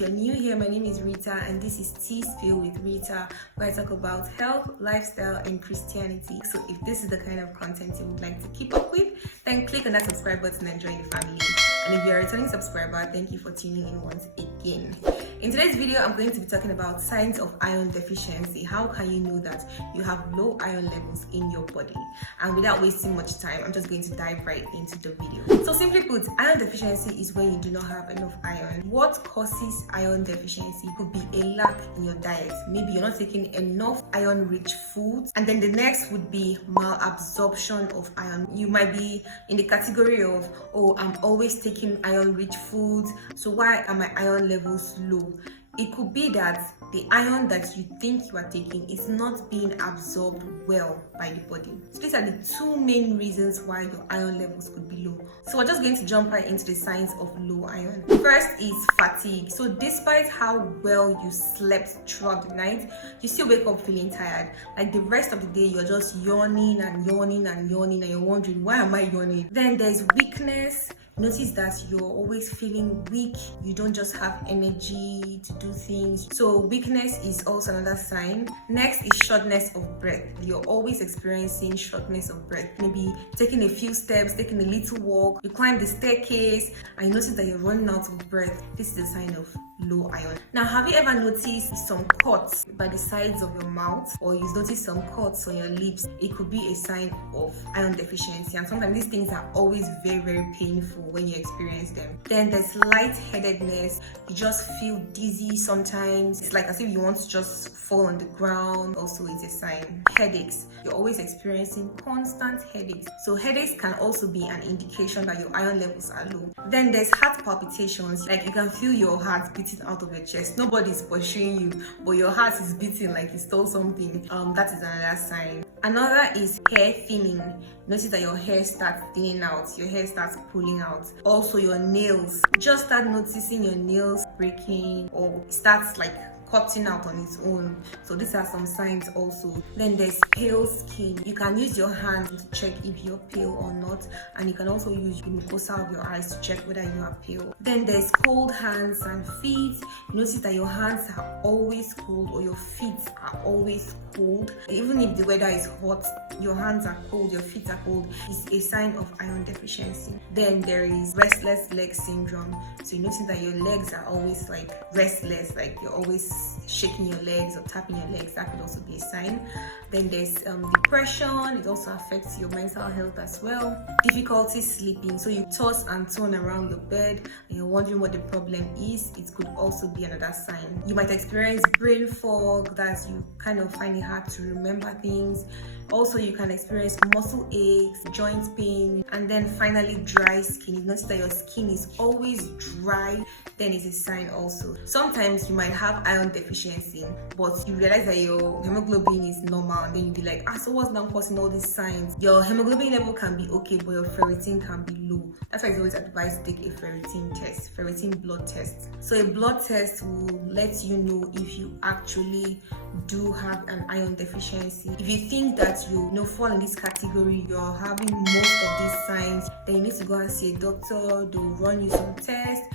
if you're new here, my name is Reetahh and this is Tea Spill with Reetahh, where I talk about health, lifestyle and Christianity. So if this is the kind of content you would like to keep up with, then click on that subscribe button and join the family. And if you're a returning subscriber, thank you for tuning in once again. In today's video, I'm going to be talking about signs of iron deficiency. How can you know that you have low iron levels in your body? And without wasting much time, I'm just going to dive right into the video. So simply put, iron deficiency is when you do not have enough iron. What causes iron deficiency? It could be a lack in your diet. Maybe you're not taking enough iron-rich foods. And then the next would be malabsorption of iron. You might be in the category of, oh, I'm always taking iron-rich foods, so why are my iron levels low? It could be that the iron that you think you are taking is not being absorbed well by the body. So these are the two main reasons why your iron levels could be low. So we're just going to jump right into the signs of low iron. First is fatigue. So despite how well you slept throughout the night, you still wake up feeling tired. Like the rest of the day, you're just yawning and yawning and yawning and you're wondering, why am I yawning? Then there's weakness. Notice that you're always feeling weak. You don't just have energy to do things. So weakness is also another sign. Next is shortness of breath. You're always experiencing shortness of breath. Maybe taking a few steps, taking a little walk, you climb the staircase and you notice that you're running out of breath. This is a sign of low iron. Now, have you ever noticed some cuts by the sides of your mouth, or you've noticed some cuts on your lips? It could be a sign of iron deficiency, and sometimes these things are always very, very painful when you experience them. Then there's lightheadedness. You just feel dizzy sometimes. It's like as if you want to just fall on the ground. Also, it's a sign. Headaches. You're always experiencing constant headaches. So headaches can also be an indication that your iron levels are low. Then there's heart palpitations. Like you can feel your heart beating out of your chest. Nobody's pursuing you, but your heart is beating like you stole something. That is another sign. Another is hair thinning. Notice that your hair starts thinning out, your hair starts pulling out. Also your nails. Just start noticing your nails breaking or starts like cutting out on its own. So these are some signs also. Then there's pale skin. You can use your hand to check if you're pale or not, and you can also use the mucosa of your eyes to check whether you are pale. Then there's cold hands and feet. You notice that your hands are always cold or your feet are always cold. Even if the weather is hot, your hands are cold, your feet are cold. It's a sign of iron deficiency. Then there is restless leg syndrome. So you notice that your legs are always like restless, like you're always shaking your legs or tapping your legs. That could also be a sign. Then there's depression. It also affects your mental health as well. Difficulty sleeping. So you toss and turn around your bed and you're wondering what the problem is. It could also be another sign. You might experience brain fog, that you kind of find it hard to remember things. Also, you can experience muscle aches, joint pain, and then finally dry skin. You notice that your skin is always dry, then it's a sign also. Sometimes you might have iron deficiency, but you realize that your hemoglobin is normal, and then you'll be like, so what's now causing all these signs? Your hemoglobin level can be okay, but your ferritin can be low. That's why it's always advised to take a ferritin test, ferritin blood test. So a blood test will let you know if you actually do have an iron deficiency. If you think that you fall in this category, you're having most of these signs, then you need to go and see a doctor. They'll run you some tests,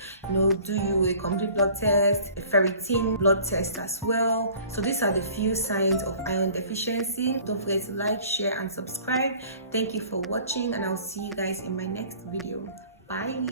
do you a complete blood test, a ferritin blood test as well. So these are the few signs of iron deficiency. Don't forget to like, share and subscribe. Thank you for watching, and I'll see you guys in my next video. Bye.